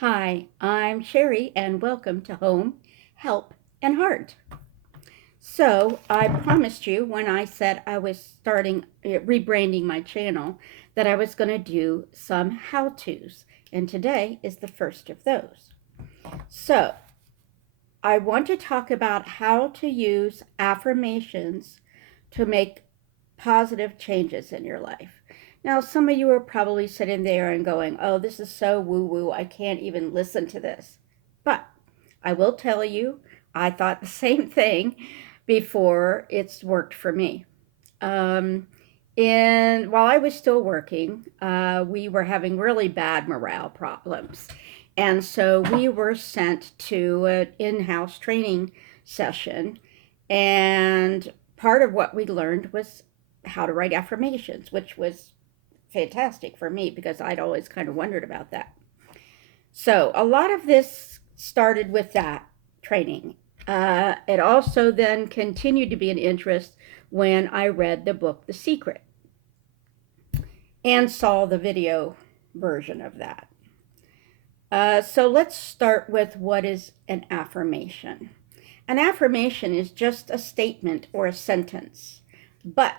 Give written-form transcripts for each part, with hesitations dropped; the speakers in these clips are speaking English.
Hi, I'm Sherry, and welcome to Home, Help, and Heart. So, I promised you when I said I was starting rebranding my channel that I was going to do some how to's, and today is the first of those. So, I want to talk about how to use affirmations to make positive changes in your life. Now, some of you are probably sitting there and going, oh, this is so woo woo, I can't even listen to this. But I will tell you, I thought the same thing before it's worked for me. Um, and while I was still working, we were having really bad morale problems. And so we were sent to an in house training session. And part of what we learned was how to write affirmations, which was fantastic for me because I'd always kind of wondered about that. So a lot of this started with that training. It also then continued to be an interest when I read the book The Secret and saw the video version of that. So let's start with what is an affirmation. An affirmation is just a statement or a sentence, but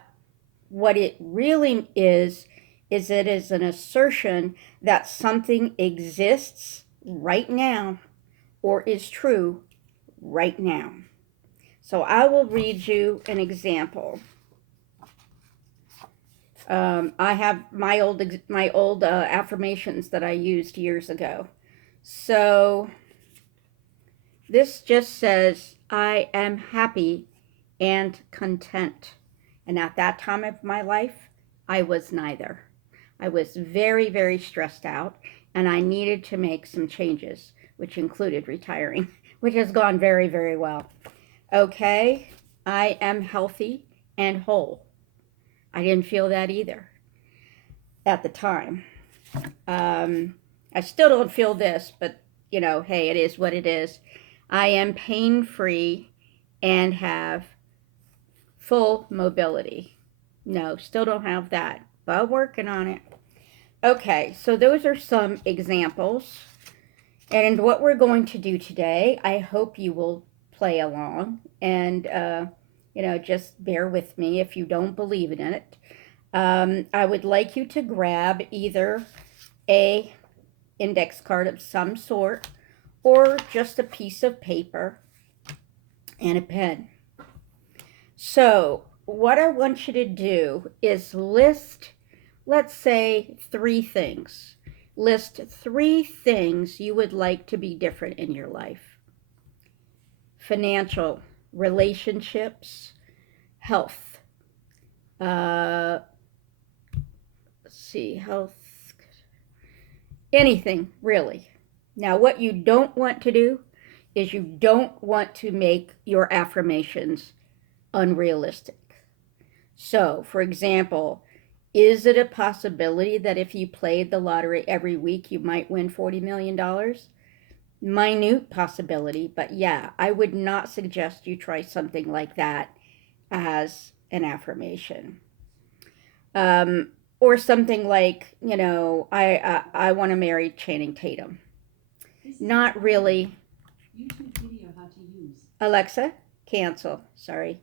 what it really is it is an assertion that something exists right now or is true right now. So I will read you an example. I have my old affirmations that I used years ago. So this just says, I am happy and content. And at that time of my life, I was neither. I was very, very stressed out, and I needed to make some changes, which included retiring, which has gone very, very well. Okay, I am healthy and whole. I didn't feel that either at the time. I still don't feel this, but hey, it is what it is. I am pain free and have full mobility. No, still don't have that, but working on it. Okay, so those are some examples. And what we're going to do today, I hope you will play along and, just bear with me if you don't believe in it. I would like you to grab either a index card of some sort or just a piece of paper and a pen. So what I want you to do is list, let's say, 3 things. List 3 things you would like to be different in your life: financial, relationships, health. Let's see, health, anything really. Now, what you don't want to do is you don't want to make your affirmations unrealistic. So, for example, is it a possibility that if you played the lottery every week, you might win $40 million? Minute possibility, but yeah, I would not suggest you try something like that as an affirmation. Or something like, I want to marry Channing Tatum. Not really. YouTube video how to use. Alexa, cancel. Sorry.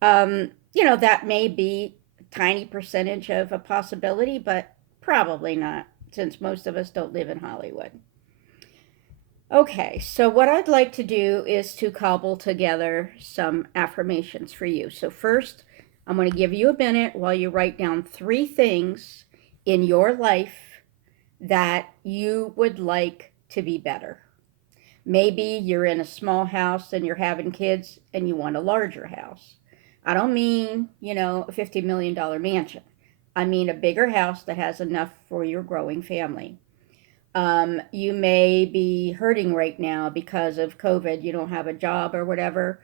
That may be a tiny percentage of a possibility, but probably not, since most of us don't live in Hollywood. Okay, so what I'd like to do is to cobble together some affirmations for you. So first, I'm going to give you a minute while you write down 3 things in your life that you would like to be better. Maybe you're in a small house and you're having kids and you want a larger house. I don't mean, a $50 million mansion. I mean a bigger house that has enough for your growing family. You may be hurting right now because of COVID. You don't have a job or whatever,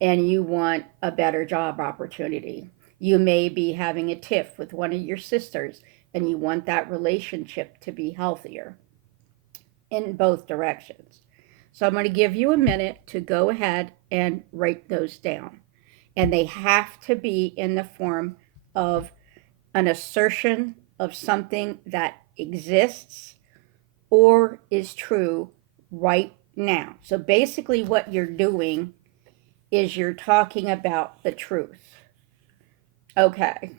and you want a better job opportunity. You may be having a tiff with one of your sisters, and you want that relationship to be healthier in both directions. So I'm going to give you a minute to go ahead and write those down. And they have to be in the form of an assertion of something that exists or is true right now. So basically what you're doing is you're talking about the truth. Okay.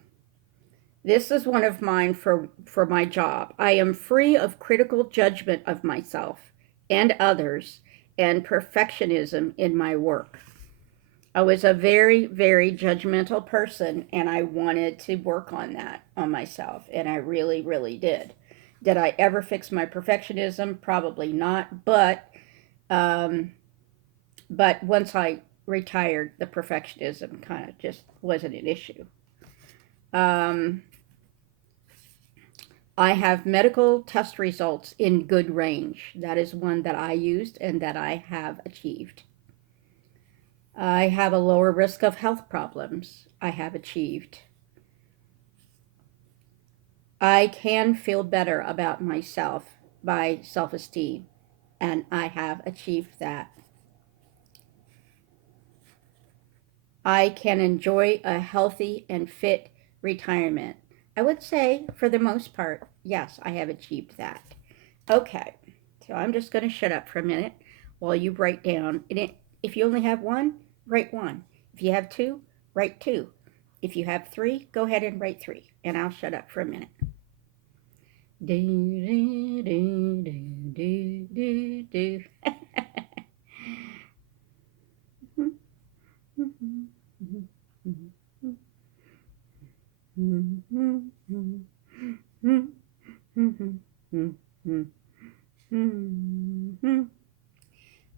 This is one of mine for my job. I am free of critical judgment of myself and others and perfectionism in my work. I was a very, very judgmental person, and I wanted to work on that on myself, and I really, really did. Did I ever fix my perfectionism? Probably not, um, but once I retired, the perfectionism kind of just wasn't an issue. Um, I have medical test results in good range. That is one that I used and that I have achieved. I have a lower risk of health problems. I have achieved. I can feel better about myself by self-esteem, and I have achieved that. I can enjoy a healthy and fit retirement. I would say, for the most part, yes, I have achieved that. Okay, so I'm just going to shut up for a minute while you write down. If you only have one, write one. If you have two, write two. If you have three, go ahead and write three, and I'll shut up for a minute. Do, do, do, do, do, do.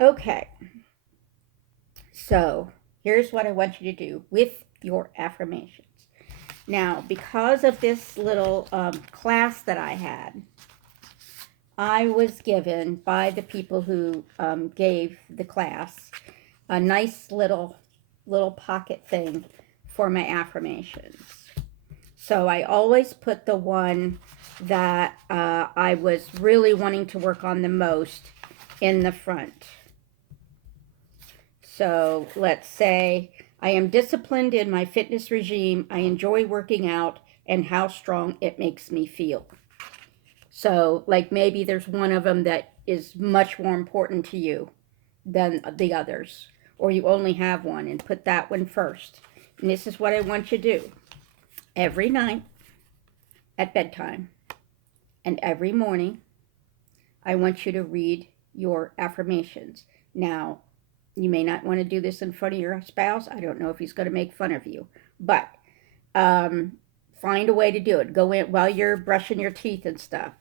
Okay, so here's what I want you to do with your affirmations. Now, because of this little class that I had, I was given by the people who gave the class a nice little pocket thing for my affirmations. So I always put the one that I was really wanting to work on the most in the front. So let's say I am disciplined in my fitness regime. I enjoy working out and how strong it makes me feel. So like maybe there's one of them that is much more important to you than the others, or you only have one, and put that one first. And this is what I want you to do. Every night at bedtime and every morning, I want you to read your affirmations. Now, you may not want to do this in front of your spouse. I don't know if he's going to make fun of you, but find a way to do it. Go in while you're brushing your teeth and stuff.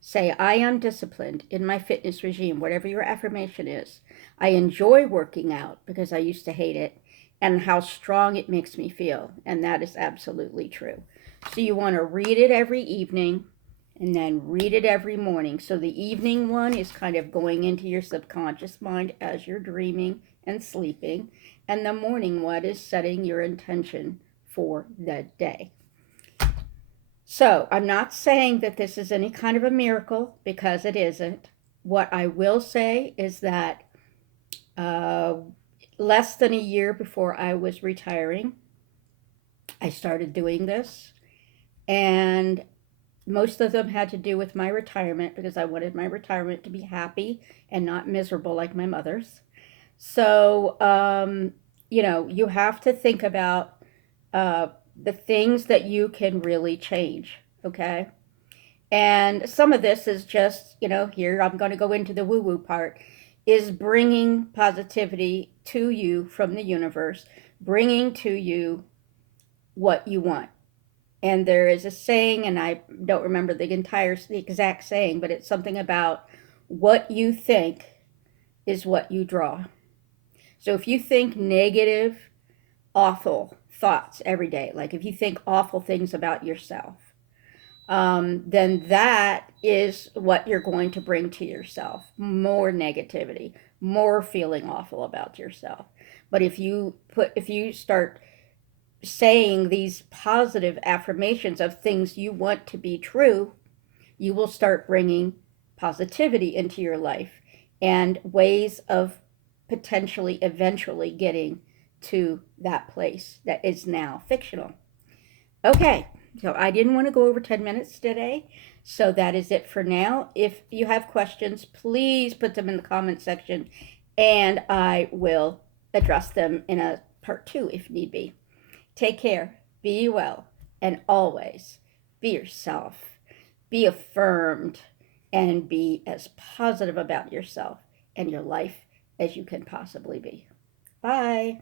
Say, I am disciplined in my fitness regime, whatever your affirmation is. I enjoy working out because I used to hate it, and how strong it makes me feel. And that is absolutely true. So you want to read it every evening and then read it every morning. So the evening one is kind of going into your subconscious mind as you're dreaming and sleeping. And the morning one is setting your intention for the day. So I'm not saying that this is any kind of a miracle, because it isn't. What I will say is that less than a year before I was retiring, I started doing this. And most of them had to do with my retirement, because I wanted my retirement to be happy and not miserable like my mother's. So, you have to think about the things that you can really change, okay? And some of this is just, here I'm going to go into the woo-woo part, is bringing positivity to you from the universe, bringing to you what you want. And there is a saying, and I don't remember the exact saying, but it's something about what you think is what you draw. So if you think negative, awful thoughts every day, like if you think awful things about yourself, then that is what you're going to bring to yourself. More negativity, more feeling awful about yourself. But if you start saying these positive affirmations of things you want to be true, you will start bringing positivity into your life and ways of potentially eventually getting to that place that is now fictional. Okay, so I didn't want to go over 10 minutes today, So that is it for now. If you have questions, please put them in the comment section and I will address them in a part 2 if need be. Take care, be well, and always be yourself. Be affirmed and be as positive about yourself and your life as you can possibly be. Bye.